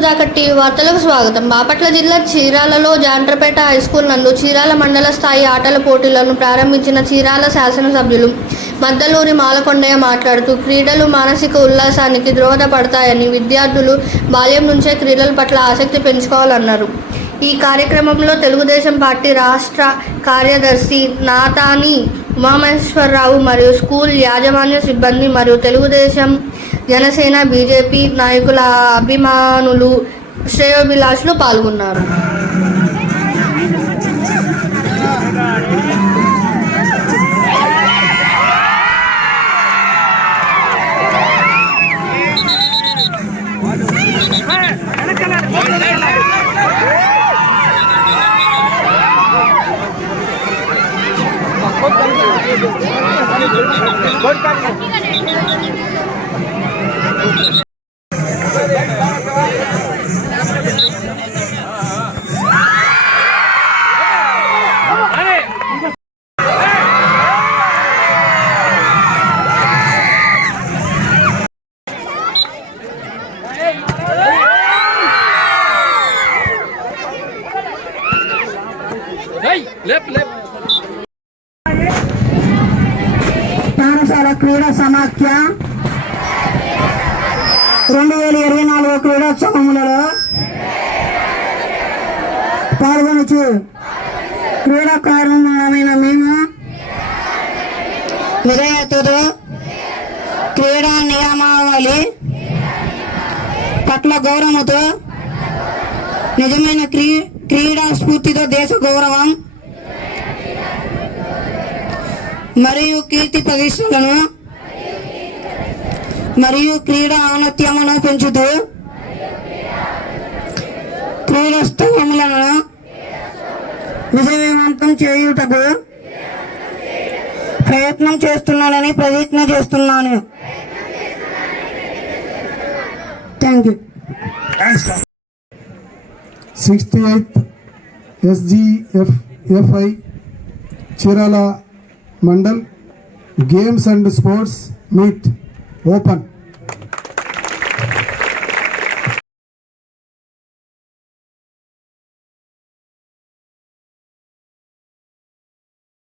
నమస్కారం సుధాకర్ టీవీ వార్తలకు స్వాగతం. బాపట్ల జిల్లా చీరాలలో జాండ్రపేట హైస్కూల్ నందు చీరాల మండల స్థాయి ఆటల పోటీలను ప్రారంభించిన చీరాల శాసనసభ్యులు మద్దలూరి మాలకొండయ్య మాట్లాడుతూ క్రీడలు మానసిక ఉల్లాసానికి దోహదపడతాయని విద్యార్థులు బాల్యం నుంచే క్రీడల పట్ల ఆసక్తి పెంచుకోవాలన్నారు. ఈ కార్యక్రమంలో తెలుగుదేశం పార్టీ రాష్ట్ర కార్యదర్శి నాతాని ఉమామహేశ్వరరావు మరియు స్కూల్ యాజమాన్య సిబ్బంది మరియు తెలుగుదేశం జనసేన బీజేపీ నాయకుల అభిమానులు శ్రేయోభిలాషులు పాల్గొన్నారు Gol, Vamos a la cruda, Samaquia. రెండు వేల ఇరవై నాలుగు క్రీడోత్సవములలో పాల్గొనచ్చు. క్రీడాకారులమైన మేము విధేయతతో క్రీడా నియమావళి పట్ల గౌరవంతో నిజమైన క్రీ క్రీడా స్ఫూర్తితో దేశ గౌరవం మరియు కీర్తి ప్రతిష్టలను మరియు క్రీడా ఔన్నత్యమును పెంచుతూ క్రీడా విజయవంతం చేయుటకు ప్రయత్నం చేస్తున్నానని ప్రయత్నం చేస్తున్నాను. Thank you sixty eighth SGFFI Chirala mandal games and sports meet open.